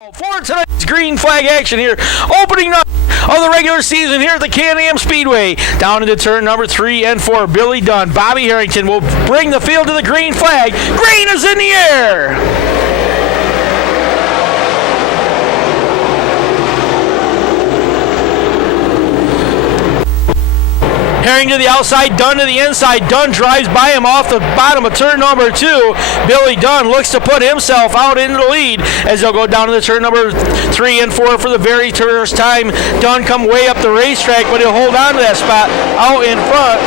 For tonight's green flag action here, opening up of the regular season here at the Can-Am Speedway. Down into turn number 3 and 4, Billy Dunn. Bobby Herrington will bring the field to the green flag. Green is in the air. Herrington to the outside, Dunn to the inside. Dunn drives by him off the bottom of turn number 2. Billy Dunn looks to put himself out into the lead as they'll go down to the turn number 3 and 4 for the very first time. Dunn come way up the racetrack, but he'll hold on to that spot out in front.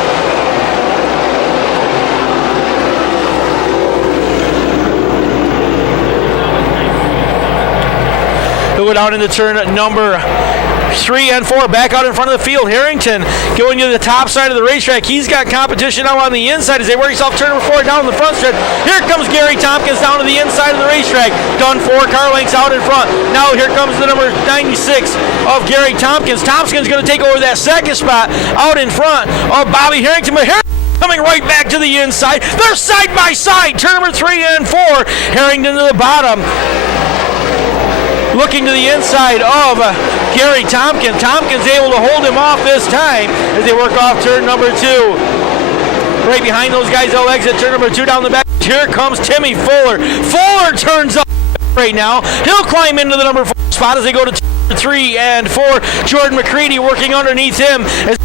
He'll go down into turn number 3 and 4, back out in front of the field. Herrington going to the top side of the racetrack. He's got competition now on the inside as they work himself turn number 4 down the front stretch. Here comes Gary Tomkins down to the inside of the racetrack. Dunn 4 car lengths out in front. Now here comes the number 96 of Gary Tomkins. Tomkins going to take over that second spot out in front of Bobby Herrington. But coming right back to the inside. They're side by side. Turn number 3 and 4. Herrington to the bottom. Looking to the inside of Gary Tomkins. Tomkins able to hold him off this time as they work off turn number 2. Right behind those guys, they'll exit turn number 2 down the back. Here comes Timmy Fuller. Fuller turns up right now. He'll climb into the number 4 spot as they go to turn 3 and 4. Jordan McCreadie working underneath him as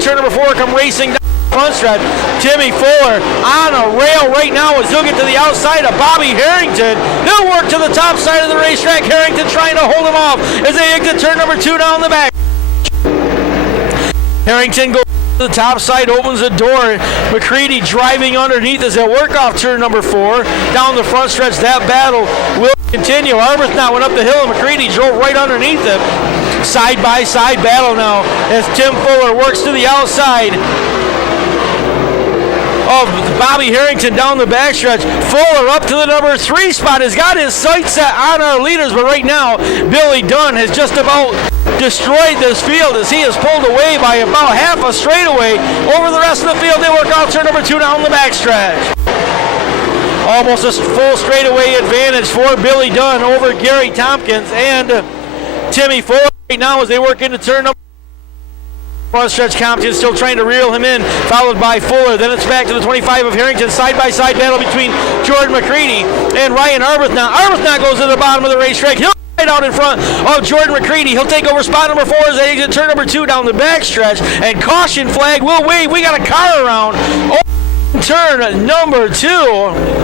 turn number 4 come racing down the front stretch. Timmy Fuller on a rail right now as he'll get to the outside of Bobby Herrington. He'll work to the top side of the racetrack. Herrington trying to hold him off as they exit turn number 2 down the back. Herrington goes to the top side, opens the door. McCreadie driving underneath as they work off turn number 4. Down the front stretch, that battle will continue. Arbuthnot went up the hill and McCreadie drove right underneath him. Side by side battle now as Tim Fuller works to the outside of Bobby Herrington down the backstretch. Fuller up to the number 3 spot has got his sights set on our leaders, but right now Billy Dunn has just about destroyed this field as he is pulled away by about half a straightaway. Over the rest of the field, they work out turn number 2 down the backstretch. Almost a full straightaway advantage for Billy Dunn over Gary Tomkins and Timmy Fuller right now as they work into turn number front stretch. Compton's still trying to reel him in, followed by Fuller. Then it's back to the 25 of Herrington. Side-by-side battle between Jordan McCreadie and Ryan Arbuthnot. Arbuthnot goes to the bottom of the racetrack. He'll right out in front of Jordan McCreadie. He'll take over spot number 4 as they exit turn number 2 down the backstretch. And caution flag will wave. We got a car around. Turn number 2.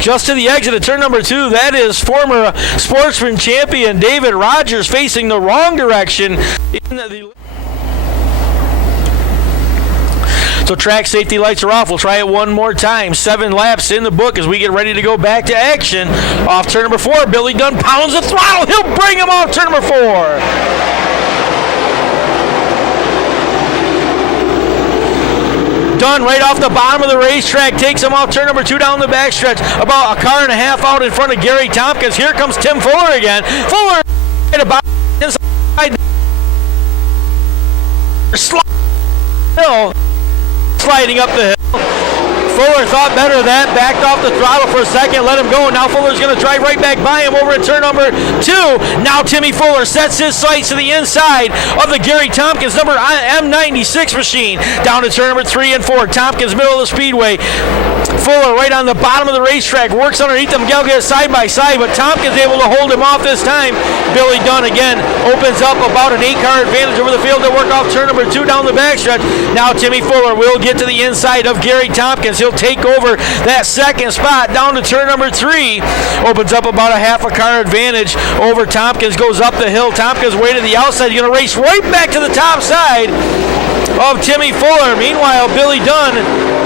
Just to the exit of turn number 2, that is former sportsman champion David Rogers facing the wrong direction. So track safety lights are off. We'll try it one more time. 7 laps in the book as we get ready to go back to action. Off turn number 4, Billy Dunn pounds the throttle. He'll bring him off turn number 4. Dunn right off the bottom of the racetrack takes him off turn number 2 down the backstretch. About a car and a half out in front of Gary Tomkins. Here comes Tim Fuller again. Fuller at about inside. Sliding up the hill. Fuller thought better of that, backed off the throttle for a second, let him go. Now Fuller's going to drive right back by him over at turn number 2. Now Timmy Fuller sets his sights to the inside of the Gary Tomkins number M96 machine. Down to turn number 3 and 4. Tomkins middle of the speedway. Fuller right on the bottom of the racetrack, works underneath them, get side by side, but Tomkins able to hold him off this time. Billy Dunn again opens up about an 8-car advantage over the field to work off turn number 2 down the backstretch. Now Timmy Fuller will get to the inside of Gary Tomkins. He'll take over that second spot down to turn number 3. Opens up about a half a car advantage over Tomkins, goes up the hill. Tomkins way to the outside. He's going to race right back to the top side of Timmy Fuller. Meanwhile, Billy Dunn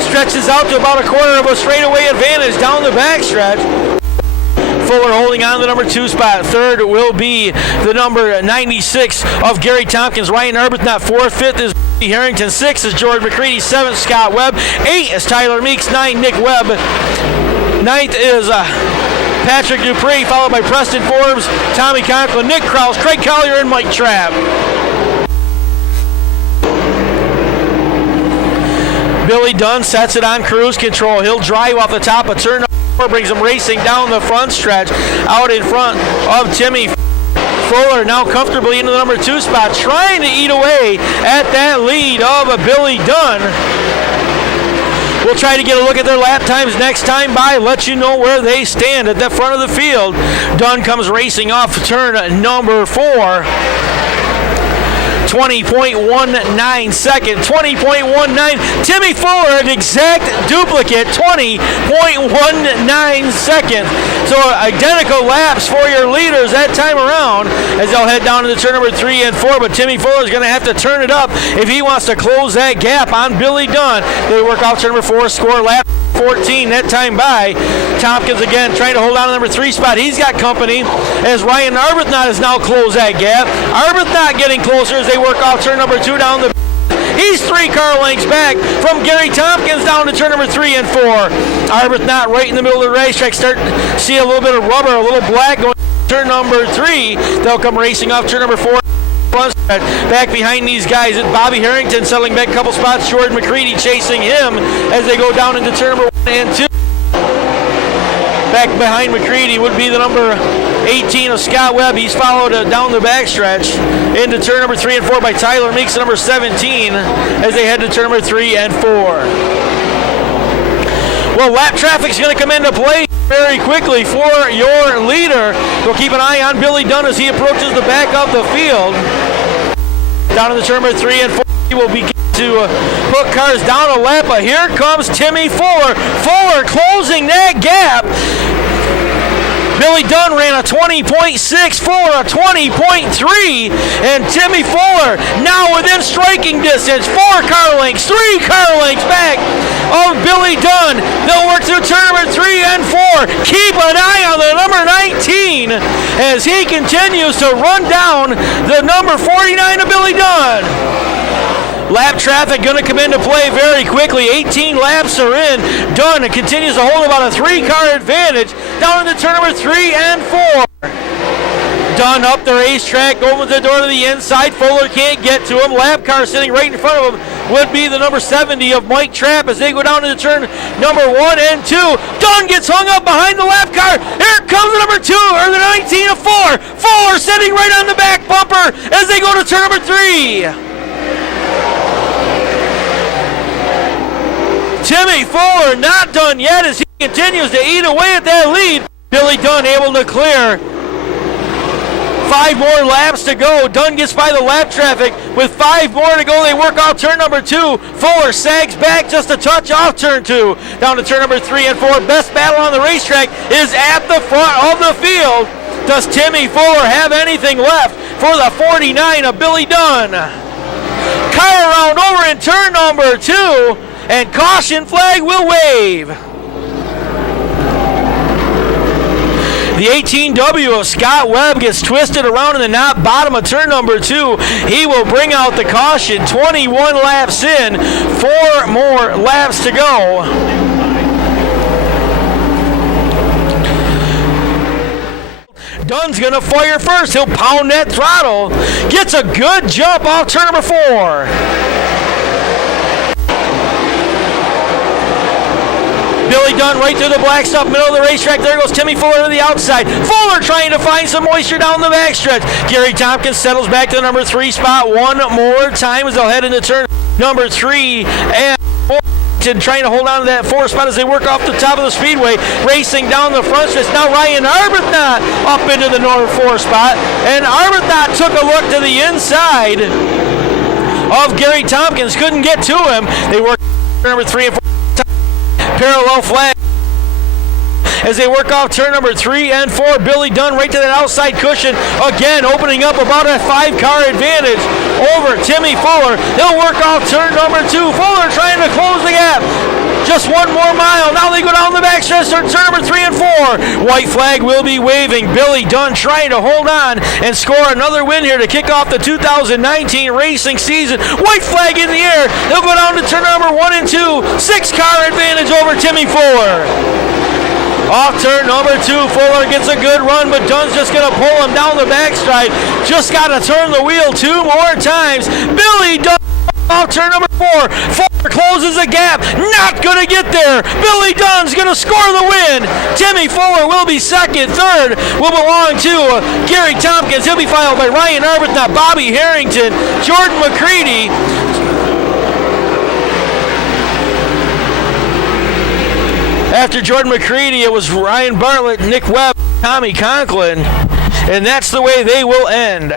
stretches out to about a quarter of a straightaway advantage down the backstretch. Fuller holding on to the number 2 spot. Third will be the number 96 of Gary Tomkins. Ryan Arbuthnot 4th. 5th is Herrington. 6th is Jordan McCreadie. 7th, Scott Webb. 8th is Tyler Meeks. 9th, Nick Webb. 9th is Patrick Dupree, followed by Preston Forbes, Tommy Conklin, Nick Krause, Craig Collier, and Mike Trapp. Billy Dunn sets it on cruise control. He'll drive off the top of turn brings him racing down the front stretch, out in front of Timmy Fuller, now comfortably into the number 2 spot, trying to eat away at that lead of Billy Dunn. We'll try to get a look at their lap times next time by, let you know where they stand at the front of the field. Dunn comes racing off turn number 4. 20.19 seconds, 20.19. Timmy Fuller, an exact duplicate, 20.19 seconds. So identical laps for your leaders that time around as they'll head down into turn number 3 and 4. But Timmy Fuller is going to have to turn it up if he wants to close that gap on Billy Dunn. They work off turn number 4, score lap 14 that time by. Tomkins again trying to hold on to number 3 spot. He's got company as Ryan Arbuthnot has now closed that gap. Arbuthnot getting closer as they work off turn number 2 down the. He's 3 car lengths back from Gary Tomkins down to turn number 3 and 4. Arbuthnot right in the middle of the racetrack. Start to see a little bit of rubber, a little black going turn number 3. They'll come racing off turn number 4. Back behind these guys, it's Bobby Herrington settling back a couple spots. Jordan McCreadie chasing him as they go down into turn number 1 and 2. Back behind McCreadie would be the number 18 of Scott Webb. He's followed down the backstretch into turn number 3 and 4 by Tyler Meeks, number 17, as they head to turn number 3 and 4. Well, lap traffic's going to come into play very quickly for your leader. So keep an eye on Billy Dunn as he approaches the back of the field. Down in the turn number 3 and 4, he will begin to put cars down a lap. But here comes Timmy Fuller. Fuller closing that gap. Billy Dunn ran a 20.6, Fuller a 20.3, and Timmy Fuller now within striking distance. 4 car lengths, 3 car lengths back of Billy Dunn. They'll work through turn number 3 and 4. Keep an eye on the number 19 as he continues to run down the number 49 of Billy Dunn. Lap traffic going to come into play very quickly. 18 laps are in. Dunn continues to hold about a 3-car advantage down into turn number 3 and 4. Dunn up the racetrack, opens the door to the inside. Fuller can't get to him. Lap car sitting right in front of him would be the number 70 of Mike Trapp as they go down into turn number 1 and 2. Dunn gets hung up behind the lap car. Here comes the number 2, or the 19 of 4. Fuller sitting right on the back bumper as they go to turn number 3. Timmy Fuller not done yet as he continues to eat away at that lead. Billy Dunn able to clear. 5 more laps to go. Dunn gets by the lap traffic with 5 more to go. They work off turn number 2. Fuller sags back just a touch off turn 2. Down to turn number 3 and 4. Best battle on the racetrack is at the front of the field. Does Timmy Fuller have anything left for the 49 of Billy Dunn? Car around over in turn number 2. And caution flag will wave. The 18W of Scott Webb gets twisted around in the knot, bottom of turn number 2. He will bring out the caution. 21 laps in, 4 more laps to go. Dunn's going to fire first. He'll pound that throttle. Gets a good jump off turn number 4. Billy Dunn right through the black stuff, middle of the racetrack. There goes Timmy Fuller to the outside. Fuller trying to find some moisture down the backstretch. Gary Tomkins settles back to the number 3 spot one more time as they'll head into turn number 3 and 4. Trying to hold on to that 4 spot as they work off the top of the speedway. Racing down the front stretch. Now Ryan Arbuthnot up into the number 4 spot. And Arbuthnot took a look to the inside of Gary Tomkins. Couldn't get to him. They work number 3 and 4. Parallel flag as they work off turn number 3 and 4. Billy Dunn right to that outside cushion again, opening up about a 5-car advantage over Timmy Fuller. They'll work off turn number 2. Fuller trying to close the gap. Just 1 more mile. Now they go down the backstretch to turn number 3 and 4. White flag will be waving. Billy Dunn trying to hold on and score another win here to kick off the 2019 racing season. White flag in the air. They'll go down to turn number 1 and 2. 6-car advantage over Timmy Fuller. Off turn number 2, Fuller gets a good run, but Dunn's just going to pull him down the backstride. Just got to turn the wheel 2 more times. Billy Dunn off turn number 4. Fuller closes the gap. Not going to get there. Billy Dunn's going to score the win. Timmy Fuller will be second. Third will belong to Gary Tomkins. He'll be followed by Ryan Arbuthnot, Bobby Herrington, Jordan McCreadie. After Jordan McCreadie, it was Ryan Bartlett, Nick Webb, Tommy Conklin, and that's the way they will end.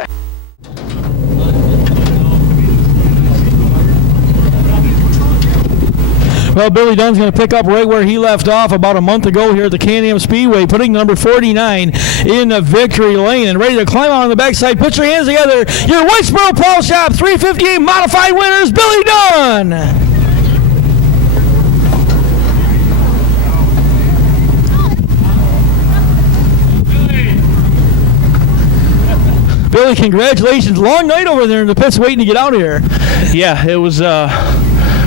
Well, Billy Dunn's going to pick up right where he left off about a month ago here at the Can-Am Speedway, putting number 49 in victory lane and ready to climb out on the backside. Put your hands together. Your Whitesboro Plow Shop 358 modified winners, Billy Dunn. Billy, congratulations. Long night over there in the pits waiting to get out of here. Yeah, it was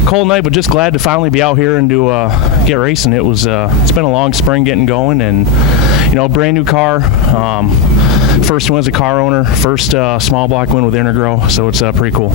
cold night, but just glad to finally be out here and to get racing. It's been a long spring getting going, and brand new car. First win as a car owner, first small block win with Intergrow, so it's pretty cool.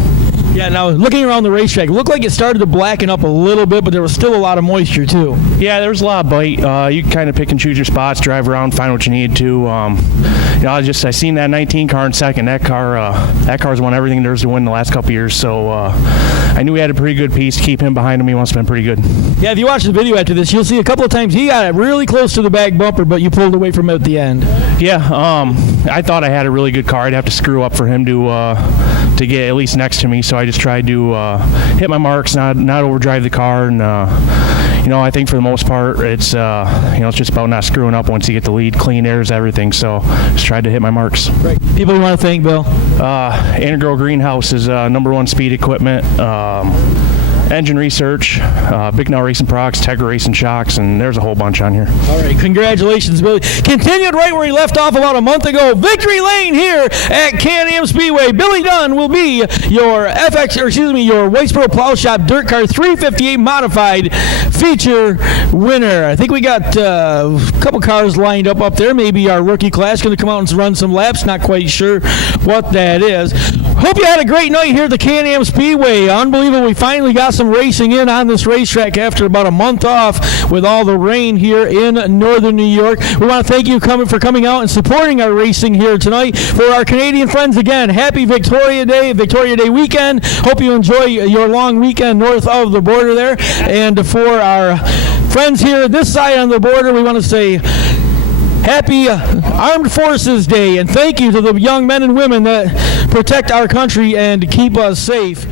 Yeah, now looking around the racetrack, it looked like it started to blacken up a little bit, but there was still a lot of moisture too. Yeah, there was a lot of bite. You can kind of pick and choose your spots, drive around, find what you need to. I seen that 19 car in second. That car's won everything there is to win the last couple years, so I knew he had a pretty good piece to keep him behind him. He must have been pretty good. Yeah, if you watch the video after this, you'll see a couple of times he got it really close to the back bumper, but you pulled away from it at the end. Yeah, I thought I had a really good car. I'd have to screw up for him to get at least next to me, so I just tried to hit my marks, not overdrive the car, and I think for the most part it's it's just about not screwing up once you get the lead. Clean airs, everything, so just tried to hit my marks. Right. People you want to thank, Bill? Intergrow Greenhouse is #1 speed equipment. Engine Research, Big Now Racing Products, Tegra Racing Shocks, and there's a whole bunch on here. All right, congratulations, Billy. Continued right where he left off about a month ago. Victory lane here at Can-Am Speedway. Billy Dunn will be your your Whitesboro Plow Shop Dirt Car 358 modified feature winner. I think we got a couple cars lined up there. Maybe our rookie class going to come out and run some laps. Not quite sure what that is. Hope you had a great night here at the Can-Am Speedway. Unbelievable. We finally got some racing in on this racetrack after about a month off with all the rain here in northern New York. We want to thank you for coming out and supporting our racing here tonight. For our Canadian friends, again, happy Victoria Day weekend. Hope you enjoy your long weekend north of the border there. And for our friends here this side on the border, we want to say happy Armed Forces Day, and thank you to the young men and women that protect our country and keep us safe.